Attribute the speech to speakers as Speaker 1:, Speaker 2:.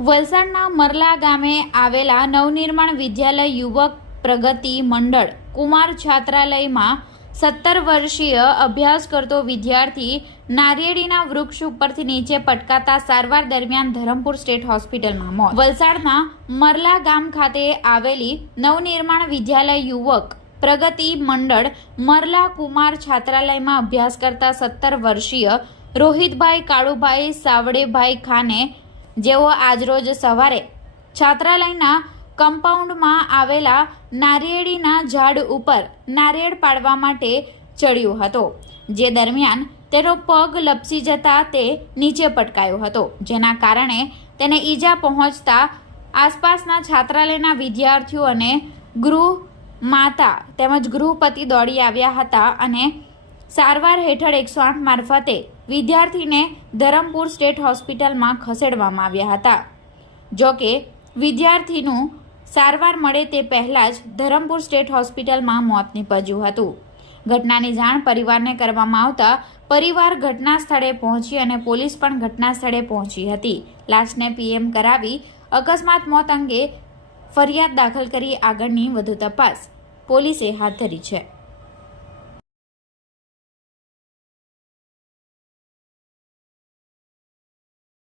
Speaker 1: વલસાડના મરલા ગામે આવેલા નવનિર્માણ વિદ્યાલય યુવક પ્રગતિ મંડળ, કુમાર છાત્રાલયમાં સત્તર વર્ષીય અભ્યાસ કરતો વિદ્યાર્થી નારિયેળીના વૃક્ષ ઉપરથી નીચે પટકાતા સારવાર દરમિયાન ધરમપુર સ્ટેટ હોસ્પિટલમાં મોત. વલસાડના મરલા ગામ ખાતે આવેલી નવનિર્માણ વિદ્યાલય યુવક પ્રગતિ મંડળ, મરલા કુમાર છાત્રાલયમાં અભ્યાસ કરતા સત્તર વર્ષીય રોહિતભાઈ કાળુભાઈ સાવડેભાઈ ખાને જેઓ આજરોજ સવારે છાત્રાલયના કમ્પાઉન્ડમાં આવેલા નારિયેળીના ઝાડ ઉપર નારિયેળ પાડવા માટે ચડ્યો હતો, જે દરમિયાન તેનો પગ લપસી જતા તે નીચે પટકાયો હતો, જેના કારણે તેને ઈજા પહોંચતા આસપાસના છાત્રાલયના વિદ્યાર્થીઓ અને ગૃહ માતા તેમજ ગૃહપતિ દોડી આવ્યા હતા અને સારવાર હેઠળ એકસો આઠ મારફતે વિદ્યાર્થીને ધરમપુર સ્ટેટ હોસ્પિટલમાં ખસેડવામાં આવ્યા હતા. જો કે, વિદ્યાર્થીનું સારવાર મળે તે પહેલાં જ ધરમપુર સ્ટેટ હોસ્પિટલમાં મોત નીપજ્યું હતું. ઘટનાની જાણ પરિવારને કરવામાં આવતા પરિવાર ઘટના સ્થળે પહોંચી અને પોલીસ પણ ઘટના સ્થળે પહોંચી હતી. લાશને પીએમ કરાવી અકસ્માત મોત અંગે ફરિયાદ દાખલ કરી આગળની વધુ તપાસ પોલીસે હાથ ધરી છે.